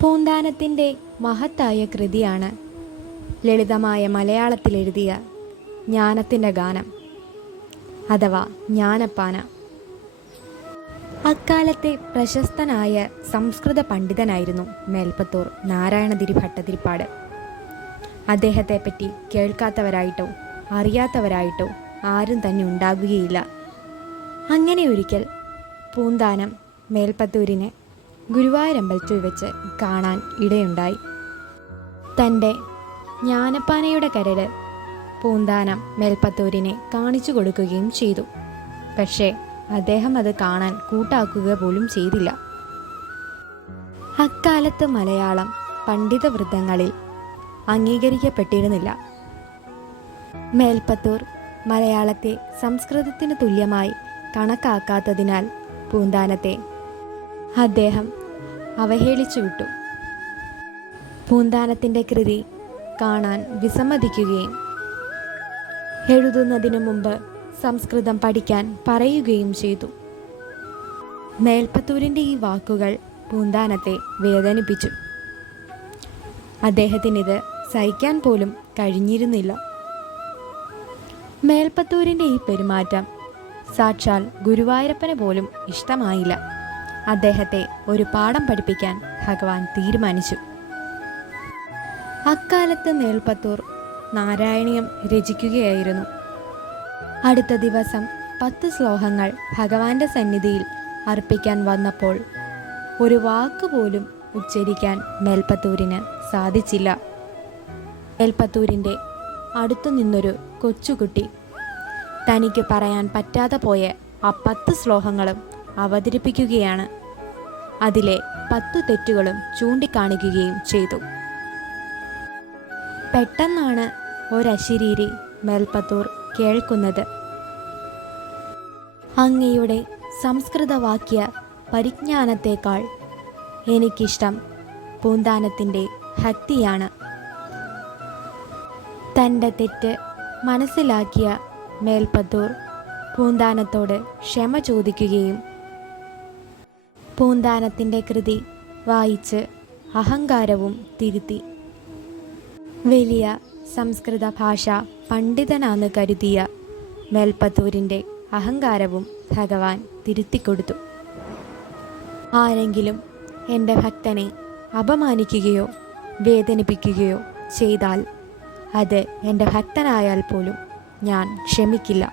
പൂന്താനത്തിൻ്റെ മഹത്തായ കൃതിയാണ് ലളിതമായ മലയാളത്തിലെഴുതിയ ജ്ഞാനത്തിൻ്റെ ഗാനം അഥവാ ജ്ഞാനപ്പാന. അക്കാലത്തെ പ്രശസ്തനായ സംസ്കൃത പണ്ഡിതനായിരുന്നു മേൽപ്പത്തൂർ നാരായണഗിരി ഭട്ടതിരിപ്പാട്. അദ്ദേഹത്തെപ്പറ്റി കേൾക്കാത്തവരായിട്ടോ അറിയാത്തവരായിട്ടോ ആരും തന്നെ ഉണ്ടാകുകയില്ല. അങ്ങനെ ഒരിക്കൽ പൂന്താനം മേൽപ്പത്തൂരിനെ ഗുരുവായൂരമ്പലത്തിൽ വെച്ച് കാണാൻ ഇടയുണ്ടായി. തൻ്റെ ജ്ഞാനപ്പാനയുടെ കരട് പൂന്താനം മേൽപ്പത്തൂരിനെ കാണിച്ചു കൊടുക്കുകയും ചെയ്തു. പക്ഷേ അദ്ദേഹം അത് കാണാൻ കൂട്ടാക്കുക പോലും ചെയ്തില്ല. അക്കാലത്ത് മലയാളം പണ്ഡിത വൃത്തങ്ങളിൽ അംഗീകരിക്കപ്പെട്ടിരുന്നില്ല. മേൽപ്പത്തൂർ മലയാളത്തെ സംസ്കൃതത്തിന് തുല്യമായി കണക്കാക്കാത്തതിനാൽ പൂന്താനത്തെ അദ്ദേഹം അവഹേളിച്ചു വിട്ടു. പൂന്താനത്തിൻ്റെ കൃതി കാണാൻ വിസമ്മതിക്കുകയും എഴുതുന്നതിനു മുമ്പ് സംസ്കൃതം പഠിക്കാൻ പറയുകയും ചെയ്തു. മേൽപ്പത്തൂരിൻ്റെ ഈ വാക്കുകൾ പൂന്താനത്തെ വേദനിപ്പിച്ചു. അദ്ദേഹത്തിനിത് സഹിക്കാൻ പോലും കഴിഞ്ഞിരുന്നില്ല. മേൽപ്പത്തൂരിൻ്റെ ഈ പെരുമാറ്റം സാക്ഷാൽ ഗുരുവായൂരപ്പന് പോലും ഇഷ്ടമായില്ല. അദ്ദേഹത്തെ ഒരു പാഠം പഠിപ്പിക്കാൻ ഭഗവാൻ തീരുമാനിച്ചു. അക്കാലത്ത് മേൽപ്പത്തൂർ നാരായണീയം രചിക്കുകയായിരുന്നു. അടുത്ത ദിവസം 10 ശ്ലോകങ്ങൾ ഭഗവാന്റെ സന്നിധിയിൽ അർപ്പിക്കാൻ വന്നപ്പോൾ ഒരു വാക്കുപോലും ഉച്ചരിക്കാൻ മേൽപ്പത്തൂരിന് സാധിച്ചില്ല. മേൽപ്പത്തൂരിൻ്റെ അടുത്തു നിന്നൊരു കൊച്ചുകുട്ടി തനിക്ക് പറയാൻ പറ്റാതെ പോയ ആ 10 ശ്ലോകങ്ങളും അവതരിപ്പിക്കുകയാണ്. അതിലെ 10 തെറ്റുകളും ചൂണ്ടിക്കാണിക്കുകയും ചെയ്തു. പെട്ടെന്നാണ് ഒരശരീരി മേൽപ്പത്തൂർ കേൾക്കുന്നത്. അങ്ങയുടെ സംസ്കൃതവാക്യ പരിജ്ഞാനത്തേക്കാൾ എനിക്കിഷ്ടം പൂന്താനത്തിൻ്റെ ഭക്തിയാണ്. തൻ്റെ തെറ്റ് മനസ്സിലാക്കിയ മേൽപ്പത്തൂർ പൂന്താനത്തോട് ക്ഷമ ചോദിക്കുകയും പൂന്താനത്തിൻ്റെ കൃതി വായിച്ച് അഹങ്കാരവും തിരുത്തി. വലിയ സംസ്കൃത ഭാഷ പണ്ഡിതനാന്ന് കരുതിയ മേൽപ്പത്തൂരിൻ്റെ അഹങ്കാരവും ഭഗവാൻ തിരുത്തിക്കൊടുത്തു. ആരെങ്കിലും എൻ്റെ ഭക്തനെ അപമാനിക്കുകയോ വേദനിപ്പിക്കുകയോ ചെയ്താൽ അത് എൻ്റെ ഭക്തനായാൽ പോലും ഞാൻ ക്ഷമിക്കില്ല.